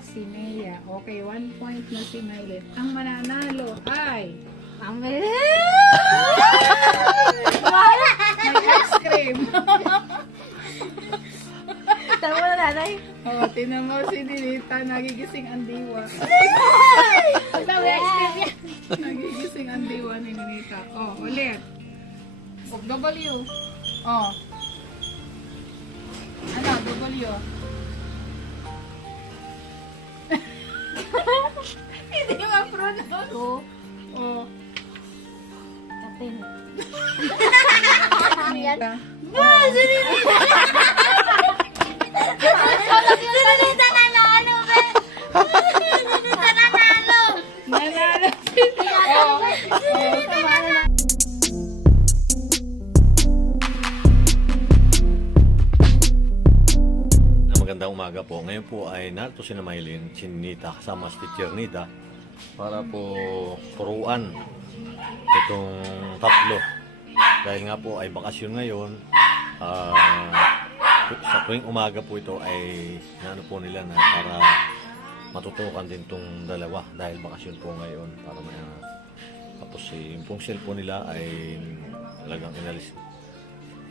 si Nea. Okay, 1 point na si Maylin. Ang mananalo ay... Ang Maylin! May ice cream. Tama na, nanay. Oh, tinan mo si Nenita, nagigising ang diwa. Tama na, ice cream yan. Nagigising ang diwa ni Nenita. Oh, ulit. W. Oh. Ano, W? Hindi ma-pronounce. Two. Oh. Katin. Nenita. Sinunita na ano, be? Sinunita na ano? Nanalo si Nenita. Magandang umaga po. Ngayon po ay narito si Maylin, si Nenita, kasama si Teacher Nida para po turuan itong tatlo. Dahil nga po ay bakasyon ngayon, sa tuwing umaga po ito ay naano po nila na para matutukan din itong dalawa dahil bakasyon po ngayon para tapos yung pong cellphone nila ay talagang inalis.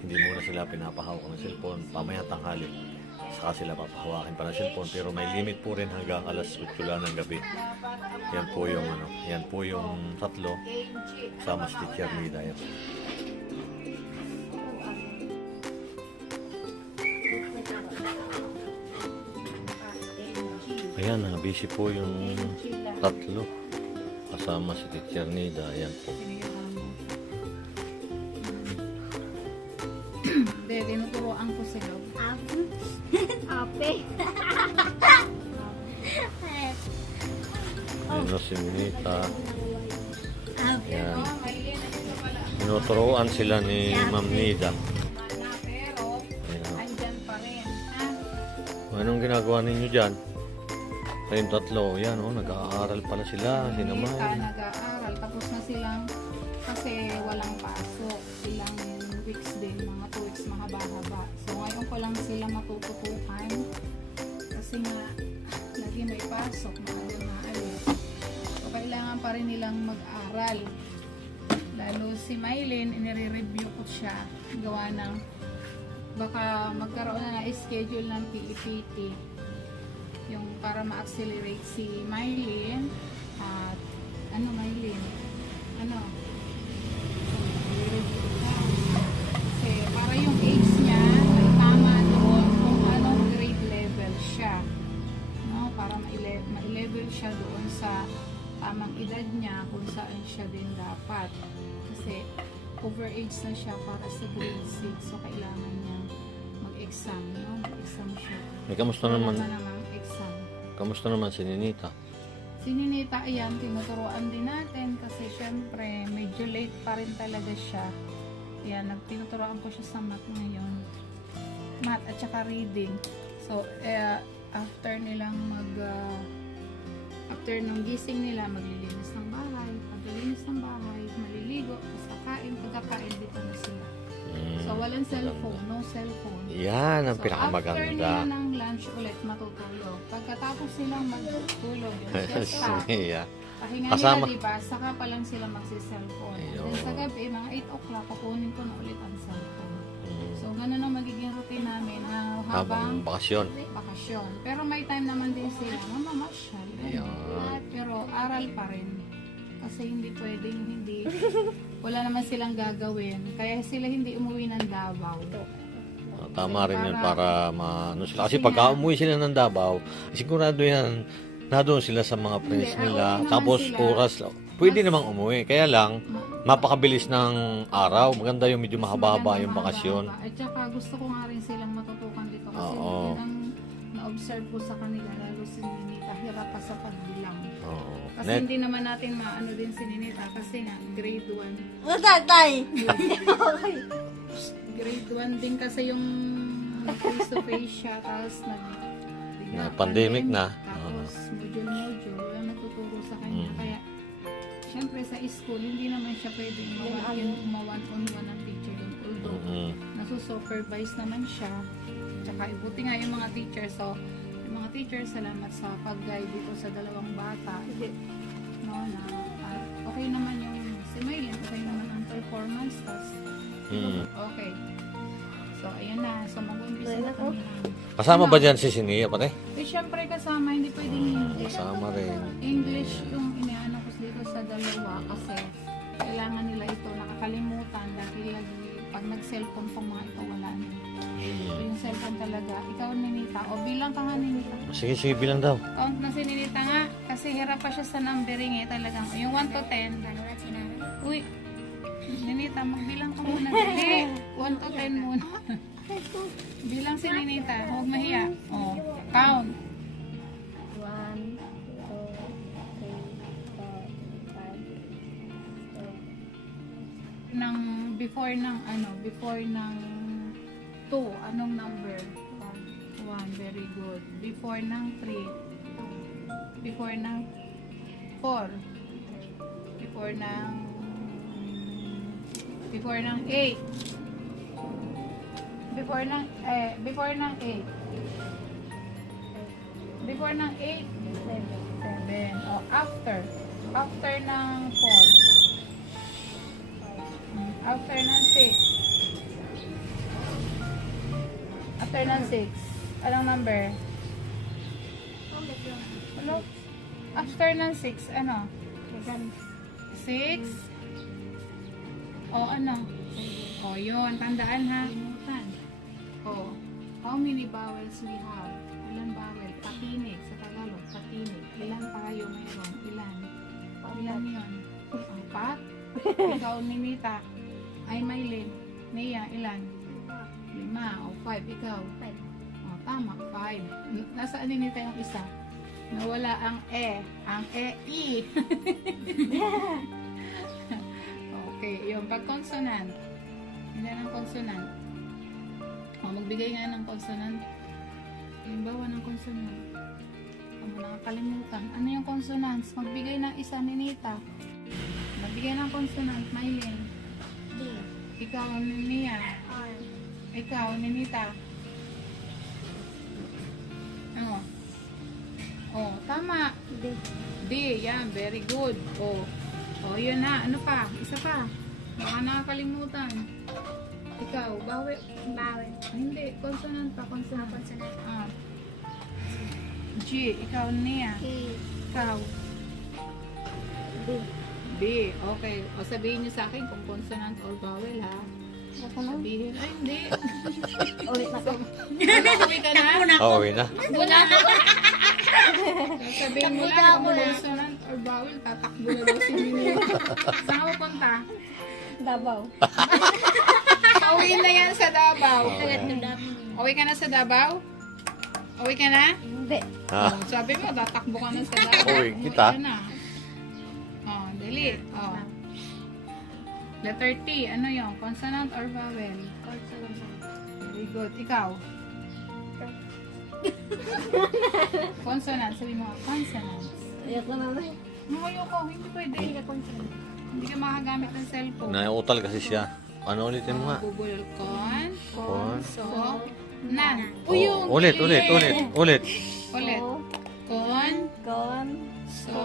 Hindi muna sila pinapahawak ng cellphone, pamaya tanghali saka sila papahawakin pa ng cellphone, pero may limit po rin hanggang alas 8 lang ng gabi. Yan po yung tatlo sama si Teacher Nida. Ayan, busy po yung tatlo kasama si Teacher Nida. Ayan po. Hindi, tinuturoan ko sila. Ape. Ayan na si Nenita. Ayan. Tinuturoan sila ni Ma'am Nida. Pero, Ayan. andyan pa rin. Ha? Anong ginagawa ninyo dyan? Kayong tatlo, yan nag-aaral pala sila. Nenita, nag-aaral. Tapos na silang, kasi walang pasok. Ilang weeks din, mga 2 weeks mahaba-haba. So, ngayon ko lang sila matututukan. Kasi nga, lagi may pasok, maaga na alis. So, kailangan pa rin nilang mag-aral. Lalo si Maylin, inire-review ko siya. Gawa ng, baka magkaroon na schedule ng PEPT. Yung para ma-accelerate si Maylin. At, Maylin? I-review ka. Kasi para yung age niya ay tama doon kung anong grade level siya. No? Para ma-level siya doon sa tamang edad niya kung saan siya din dapat. Kasi overage na siya para sa grade 6. So, kailangan niya mag-exam. No? Mag-exam siya. Kamusta naman? Exam. Kamusta naman si Nenita? Si Nenita, ayan, tinuturuan din natin kasi syempre medyo late pa rin talaga siya. Ayan, tinuturuan ko siya sa math ngayon. Math at saka reading. So, after nung gising nila, maglilinis ng bahay. Paglilinis ng bahay, maliligo, tapos kakain, pagkakain, dito na sila. So, walang cellphone, no cellphone. Yan ang So, pinakamaganda. after nila ng lunch ulit, matutulog. Pagkatapos silang magtulog, yung siesta, Yeah. pahinga Kasama- nila, diba? Saka pa lang sila magsi-cellphone. Ayun. Then sa gabi, mga 8 o'clock, kukunin ko na ulit ang cellphone. Mm. So, ganun ang magiging routine namin Habang habang bakasyon. bakasyon. Pero may time naman din sila, mamamasyal. Ayun. Pero aral pa rin. Kasi hindi pwedeng wala naman silang gagawin. Kaya sila hindi umuwi ng Davao. Tama rin yun para sila. Kasi Kasi pagka nga- umuwi sila ng Davao, sigurado yan, na doon sila sa mga friends Hindi, nila. oo naman Tapos sila. oras, pwede namang umuwi. Kaya lang, mapakabilis ng araw. Maganda yung medyo mahaba-haba yung bakasyon. At saka gusto ko nga rin silang matutukan dito. Kasi Oo. yun ang na-observe ko sa kanila. Lalo si Nenita, hirap pa sa pagbilang. Oo. Kasi Net, hindi naman natin maano din si Nenita. Kasi nga, grade 1. Tatay. Grade 1 din kasi yung face-to-face siya. Tapos pandemic na. Tapos module-module. Wala natuturo sa kanya. Kaya, syempre sa school, hindi naman siya pwedeng ma-one-on-one ng teacher yun. Although, mm, nasusupervise naman siya. Tsaka, buti nga yung mga teacher. So, yung mga mga teacher, salamat sa pag-guide dito sa dalawang bata. No, na okay naman yung si Maylin, okay naman ang performance. Tas, okay. So, ayun na. So, mag-umpisa na kami. Kasama ba dyan si Sinia, pare? Eh, syempre kasama, hindi pwedeng hindi. Kasama rin. English yung inaano ko dito sa dalawa kasi kailangan nila ito nakakalimutan dahil lagi pag nag-cellphone pong mga ito wala na. So, yung cellphone talaga. Ikaw, Nenita. O, bilang ka nga, Nenita. Sige, bilang daw. Count na si Nenita nga. Kasi hirap pa siya sa numbering eh talagang. Yung 1 to 10. Uy, Nenita, magbilang ka muna. Dali. 1 to 10 muna. Bilang si Nenita. Huwag mahiya. O, count. 1, 2, 3, 4, 5, 6, 7. Before ng 2, anong number? 1, very good. Before ng 3, before ng 4, before ng 8, before ng 8, before ng 8, before ng 8, 7. O, after ng 4, after ng 6, after ng 6, anong number? Ano? After ng 6, ano? 6? O, ano? O, yun. Tandaan ha. O, how many vowels we have? Ilan vowel? Patinig. Sa Tagalog, patinig. Ilan tayo mayroon? Ilan? Ilan yun? 4? Ikaw, Nenita. Ay, Maylin. Nia, ilan? 5 o 5. Ikaw? 5. O, tama. 5. Nasaan Nenita yung isa? Nawala ang E. Ang E-I. Okay, yung pag-consonant. Hindi ng consonant. O, magbigay nga ng consonant. Halimbawa ng consonant. Ang nakakalimutan. Ano yung consonants? Magbigay ng isa, Nenita. Magbigay ng consonant, Maylin. D, Ikaw, Nia. R, Ikaw, Nenita. Ano? Oh, tama. D, D, yan. Very good. Oh, yun na. Ano pa? Isa pa. Baka nakakalimutan. Ikaw, bawal. bawal, Hindi, consonant pa. Consonant. consonant, Ah. G, ikaw, Nia. K, Ikaw, B. B. Okay. O, sabihin niyo sa akin kung consonant or vowel, ha? Ako na? Sabihin. Ay, hindi. Ulit na ko. Uwi ka na? Oo, na. Muna na ko. Sabihin mo lang kung consonant or vowel, tatakbo na daw si Mimi. Saan ka punta? Davao. Uwi na yan sa Davao. Tagat ng Davao. Uwi ka na sa Davao? Uwi ka na? Hindi. Ha? Oh, sabi mo, tatakbo ka na sa Davao. Uwi kita. ka na. Oh, dali. Oh. Letter T, ano yung? Consonant or vowel? Very good. Ikaw? Consonant. Sabi mo, consonants. Ayoko na na. Ayoko, hindi pwede. Hindi ka makagamit ng cellphone. Nauutal kasi siya. Ano ulitin mo nga? Google con, Con. so, nan. Oo, ulit. Ulit. Con, Con, so,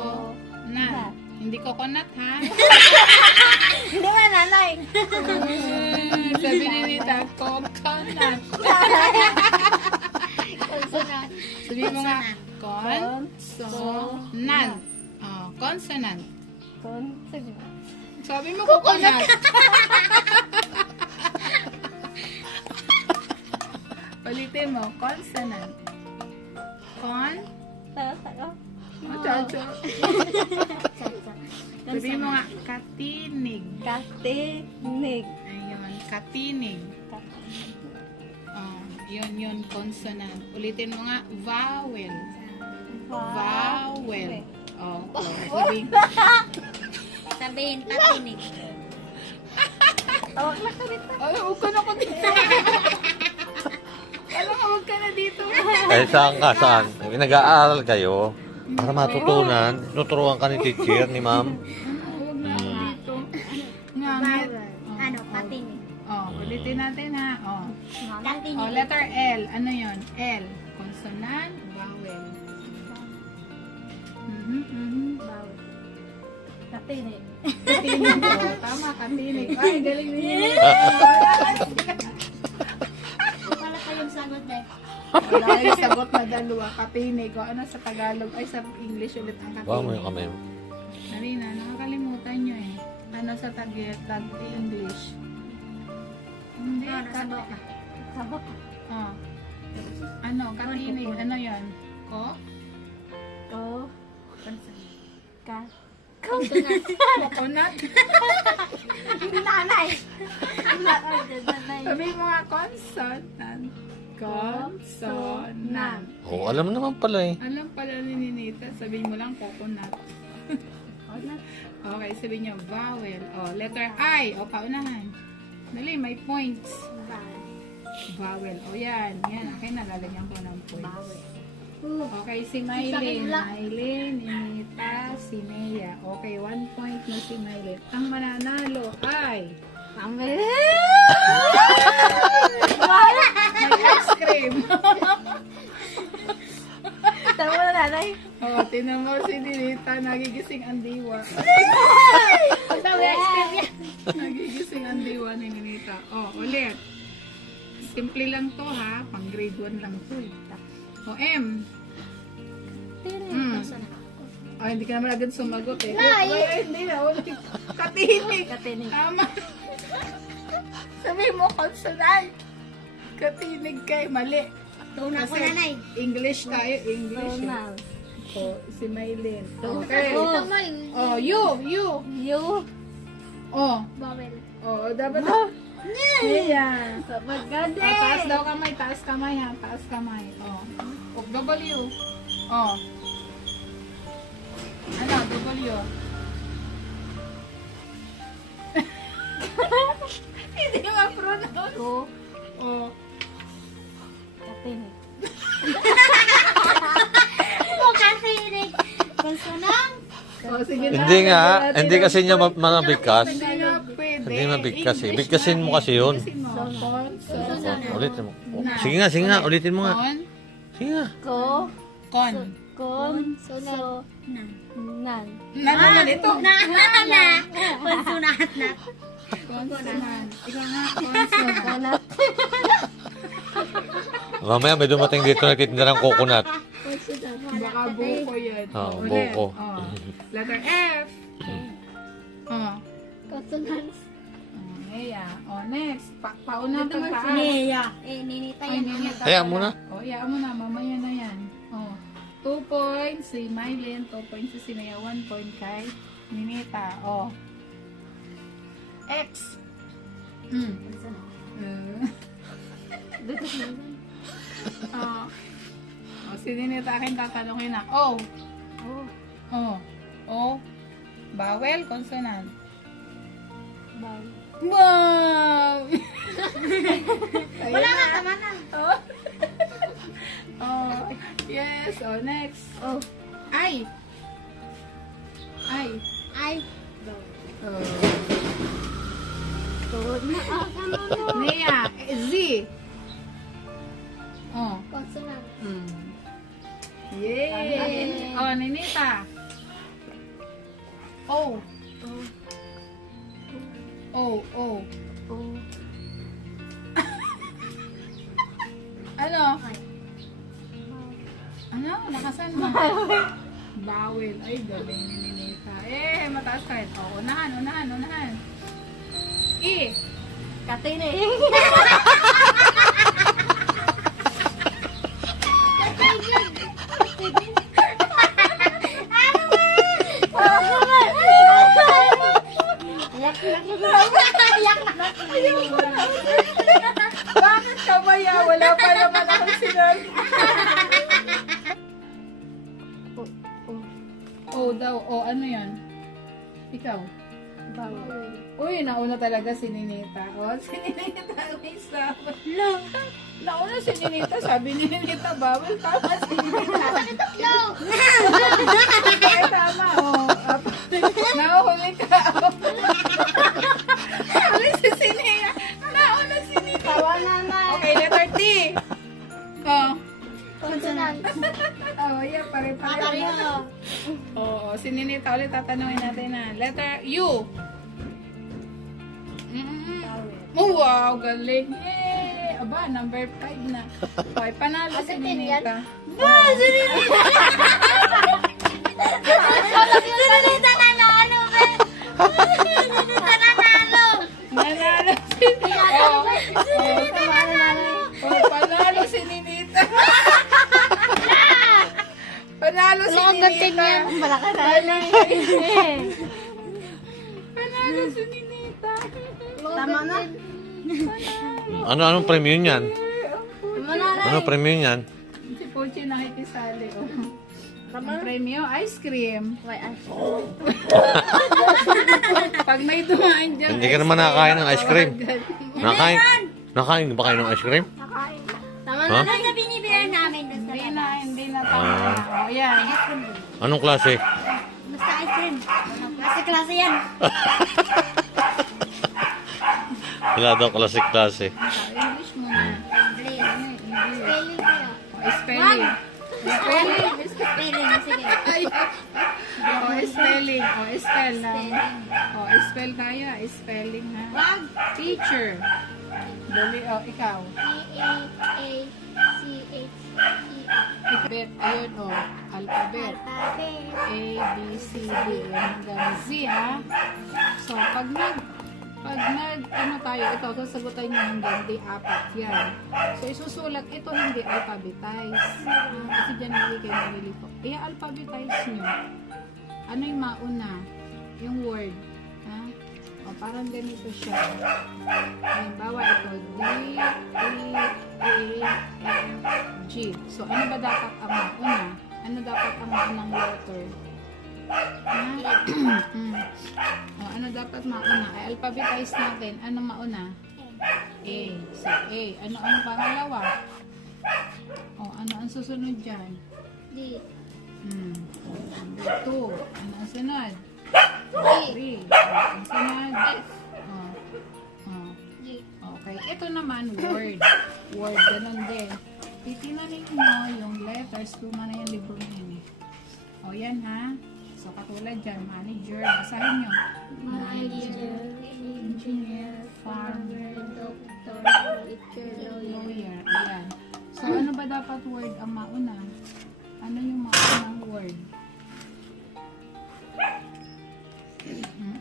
nan. Hindi coconut, ha? hindi nga nanay. Sabi ni Nita, coconut. Consonant. Sabi mo nga, consonant. Oh, consonant. Sabi mo coconut. Palitin mo, consonant. Cha-cha. Sabi mo nga, katinig. Katinig. Ayun, katinig. Oh, yun, consonant. Ulitin mo nga, vowel. Vowel. Oh, Sabihin, katinig. Tawag na ka dito. ay, huwag ka na ko dito. Alam ka, huwag ka na dito. Eh, saan ka? Saan? Nag-aaral kayo para matutunan. Tuturuan ka ni teacher, ni ma'am. Huwag na ako dito. Nga, Ano, katinig. ulitin natin ha. Katinig. Letter L. Ano yun? L. Consonant, vowel. Katinig. Katinig. Oh, tama, katinig. Ay, galing niyo. Wala kayong sagot eh. Wala kayong sagot na dalawa. Katinig. O ano sa Tagalog? Ay, sa English ulit ang Bawa mo yung katinig. kamay mo. Narina, nakakalimutan nyo eh. Ano sa English? Hindi. Sabok. Sabok. Oh. Ano? Katinig. Ano yun? Ko? Ko. Ka. Coconut? Nanay. Sabi mo nga, consonant. Consonant. Oh, alam naman pala eh. Alam pala ni Nenita, sabihin mo lang coconut. Okay, sabihin niyo vowel. O, letter I. O, paunahan. Dali, may points. Vowel. O, yan. Yan, akin nalalagyan ko ng points. Okay, si Maylin. Maylin, Nenita, si Nea. Okay, 1 point na si Maylin. Ang mananalo ay may ice cream. Tama na nanay. O, tinan mo si Nenita, nagigising ang diwa. Tama ice cream yan. Nagigising ang diwa ni Nenita. O, ulit. Simple lang to ha. Pang grade 1 lang to. O, M. O, hindi ka naman agad sumagot eh. Ay, hindi na. Ulit. Katinig. Katinig. Tama. Sabi mo, consonant. Katinig kay mali. Tuna ko Kasi nanay. English tayo. English. Tuna. O, si Maylin. Okay. Tama O, you. You. O. Bawel. O, dapat. Yeah. Pagkade. Taas daw kamay, taas kamay ha, taas kamay. Oh. O, W. Oh. Ano, W. Hindi ma-pronounce. Ko. Oh. Katinig. Ko katinig. Konsonant. Oh, sige na. Hindi nga, Natin hindi ang kasi niya point. manabigkas. Hindi nga pwede. Hindi mabigkas eh. English Bigkasin mo tayo. kasi yun. Bigkasin mo. Consonant. Ulitin mo. Sige nga, sige nga. Ulitin mo nga. Con. Sige nga. Ko. Con. Konsonant. Nan. Naman ito. Na. Konsonant na. Consonant. Ikaw nga, consonant. Mamaya may dumating dito nagtitinda ng coconut. Baka buko yan. Oo, Ulit. buko. Oh. Letter F. Oh. Konsonant. Nea. Oh, next. Pauna pagtaas. Nea. Ninita Ay, yan. Nenita. Hayaan mo na. Oh, hayaan mo na. Mamaya na yan. Oh. 2 points si Maylin. 2 points si Sinea. 1 point kay Nenita. Oh. X. Oh. Oh, si Nenita akin tatanungin na. O. Oh. O. Bawel, consonant. Wow! Wala na, tama na. Oh. Oh. Yes. Oh, next. Oh. I. Ay. Oh. Tuhod na. Tama mo. Nea. Z. Oh. Konsonant. Yay! Oh, Nenita. O. O. Ano? Ano? Lakasan mo. Bawel. Ay, galing ni Nenita. Eh, mataas ka rin. Oh, unahan. E. Katinig. Bakit ka ba ya? Wala pa naman akong sinabi. Oh daw. Oh, ano yan? Ikaw. Uy, nauna talaga si Nenita. Oh, si Nenita may sabi. Nauna si Nenita. Sabi ni Nenita, bawal. Tama si Nenita. Ay, tama. Oh, nahuhuli ka. Sabi si Sinea. Nauna si Nenita. Tawa na na. Okay, letter T. Oh. Konsonant. Oh, yeah, pare-pareho. Pareho. Oo, si Nenita ulit tatanungin natin na. Letter U. Oh, wow, galing. Yay! Aba, number 5 na. Okay, panalo si Nenita. Nenita nanalo, be. Nenita nanalo. Nanalo si Nenita. Oh, panalo si Nenita. Panalo si Nenita. Panalo si Nenita. Tama na. Anong premyo niyan? Ano premyo niyan? Si Pochi nakikisali. Oh. Ang premyo, ice cream. Pag may dumaan dyan, Hindi ka naman nakakain ng ice cream. Nakain ba kayo ng ice cream? Tama Ha? na lang na binibigyan namin. Hindi na tama na. O, yan. Anong klase? Basta ice cream. Klase-klase yan. Wala daw klase-klase. English muna. Spelling kayo. O, spelling. Spelling. Spelling, sige. O, spelling. O, spell na. O, spell tayo. Spelling ha. Wag. Teacher. Dali, o, ikaw. A-A-C-H-E-A. Alphabet. Ayun, o. Alphabet. Alphabet. A, B, C, D, hanggang Z, ha? So, pag ano tayo, ito, sasagutan nyo hanggang D, 4, yan. So, isusulat ito, hindi alphabetize. Kasi dyan hindi kayo nalilito. I-alphabetize nyo. Ano yung mauna? Yung word. Ha? O, parang ganito siya. Halimbawa, ito, D, E, A, F, G. So, ano ba dapat ang mauna? Ano dapat ang maunang letter? O, ano dapat mauna? Ay, alphabetize natin. Ano mauna? A. So, A. Ano ang pangalawa? O, ano ang susunod dyan? D. Number 2. Ano ang sunod? 3. Ang sunod? G. Okay. Ito naman, word. Word, ganun din. Titinanin mo yung letters kung ano yung libro niyo. O, yan ha. So, katulad dyan, manager, basahin nyo. Manager, Engineer, farmer, doctor, teacher, lawyer. Ayan. So, ano ba dapat word ang mauna? Ano yung maunang word?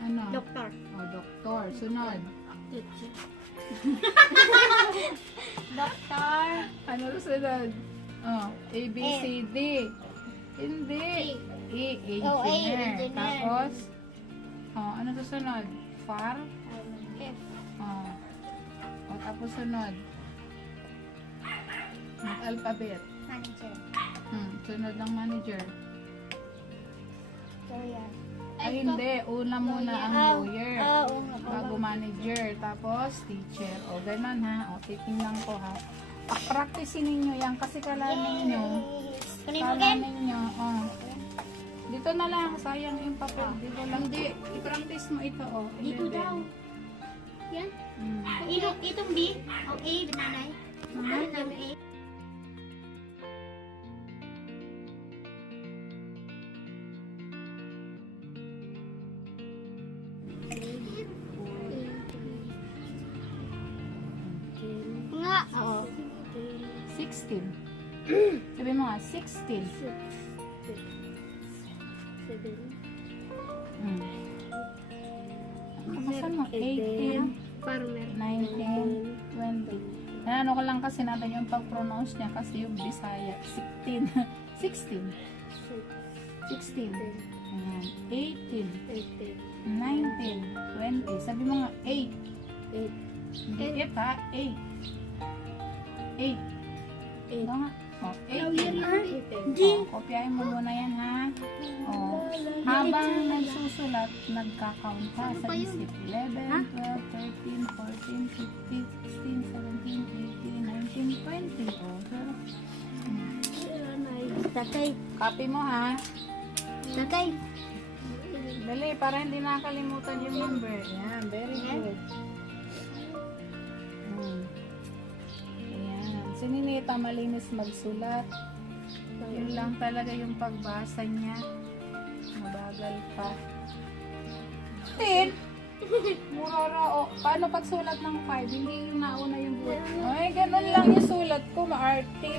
Ano? Doctor. O, doktor. Sunod. Teacher. Doctor. Ano sunod? O, A, B, C, D. Hindi. E, engineer. engineer. Tapos, ano susunod? Far? F. Tapos sunod. Alphabet. Manager. Sunod ng manager. Lawyer. Ay, hindi. Una muna ang lawyer. Bago Oo. manager. Tapos, teacher. O, ganun ha. O, titingnan ko ha. Practicein ninyo yan kasi kalanin nyo. Kunin mo again. Kalanin nyo. O. Dito na lang. Sayang yung papel. Dito lang. Hindi. I-practice mo ito. O. Dito daw. Yan. Itong B. O A, bananay. Ano A? Nga. Oo. 16. Sabi mo nga, 16. 7. Kapasan mo? 18. Farmer. 19, 20. Ano ko lang kasi natin yung pag-pronounce niya kasi yung Bisaya. 16. 16. 16. Ayan. 18. 19. 20. Sabi mo nga 8. 8. Hindi 8 ha. 8. 8. Ano nga? O, 8. G. O, kopyahin mo muna yan ha. O, habang nagsusulat, nagka-count ka sa isip. 11, 12, 13, 14, 15, 16, 17, 18, 19, 20. O, pero, Tatay. copy mo ha. Tatay. Dali, para hindi nakalimutan yung number. Yan, very good. Ayan. Si Nenita malinis magsulat. Yun lang talaga yung pagbasa niya. Mabagal pa. 10? Murara, o. Paano pagsulat ng 5? Hindi yung nauna yung buhat. Ay, ganun lang yung sulat ko, maarte.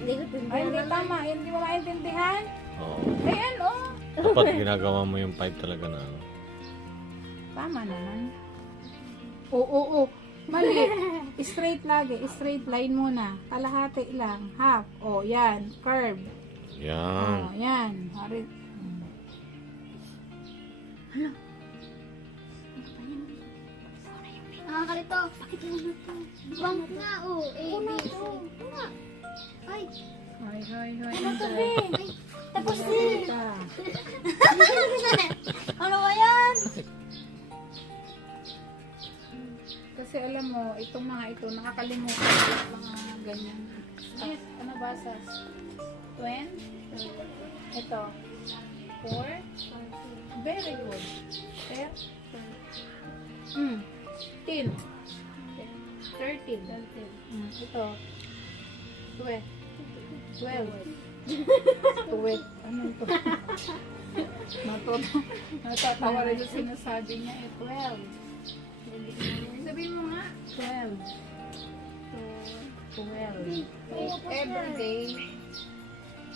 Hindi ko Ay, hindi tama. Hindi mo maintindihan? Oo. Ayan, oh. Dapat ginagawa mo yung 5 talaga na ano. Tama naman. Oo. Mali. Straight lagi. Straight line muna. Kalahati lang. Half. O, yan. Curve. Yan. O, yan. Harit. Nakakalito. Bakit lang na to? Bang nga, oh. Una to. Una. Ay. Hoy. Ano to, be? Ay. Tapos Tapos din. Ano ba yan? Kasi alam mo, itong mga ito, nakakalimutan ko yung mga ganyan. Yes, ano ba sa 20? Ito. 4? Very good. 10. 13. Ito. 12. 12. Ano ito? Natatawa rin yung sinasabi niya eh. 12. Sabihin mo nga. 12. 12. Every day,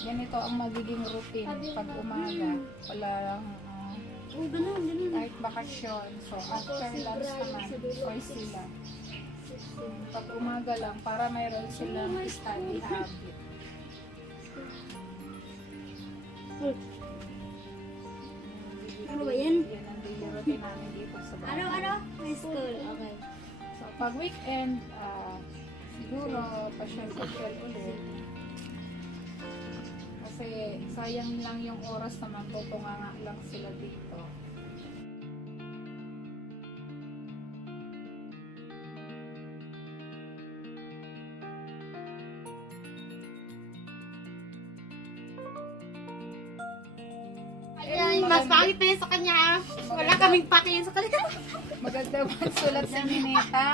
ganito ang magiging routine pag umaga. Wala lang Oh, ganun. kahit bakasyon. So, after lunch naman, or sila. Pag umaga lang, para mayroon silang study habit. Ano ba yan? Yan ang daily routine namin dito sa bahay. Ano? May school. Okay. So, pag weekend, siguro, pasyal-pasyal ulit. Kasi, sayang lang yung oras naman, tutunganga lang sila dito. Ay, mas pangit pa yun sa kanya. Wala kaming pakiyan sa kanila. Maganda magsulat si Nenita.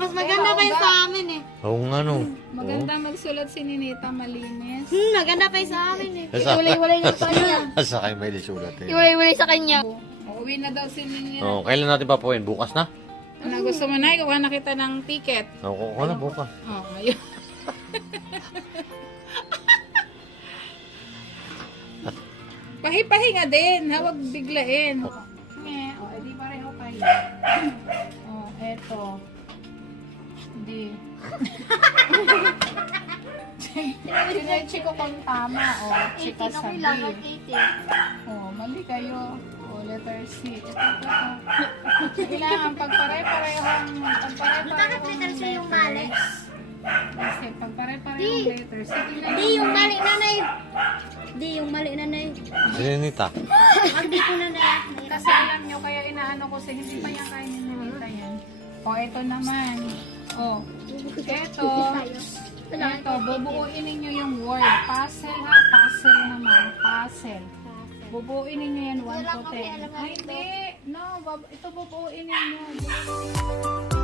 Mas maganda pa yun sa amin eh. Oo nga no. Maganda magsulat si Nenita, malinis. Maganda pa yun sa amin eh. Sa- Iwalay-walay yung kanya. Sa kayo may lisulat eh. Iwalay-walay sa kanya. Uuwi na daw si Nenita. Oh, kailan natin papuin? Bukas na? Ano gusto mo na? Kuha na kita ng ticket. Oo, ko na bukas. Oh, ayun. Pahi-pahinga din. Huwag biglain. Edi pareho kayo. Eto. Hindi. Sinechi ko kung tama. Chika 18 sabi. okay lang. 18. Mali kayo. Letter C. Ito. Kailangan pagpare-parehong Bakit letter C yung mali? Kasi pagpare-parehong letter C. Di yung mali nanay. Di yung mali nanay. Si Nenita. Ang di ko nanay. Kasi alam nyo, kaya inaano ko sa hindi pa yan kaya ninilita yan. Ito naman. Ito, bubuuin ninyo yung word. Puzzle ha, puzzle naman. Puzzle. Bubuuin ninyo yan 1 to 10. Ay, hindi. No, ito bubuuin ninyo.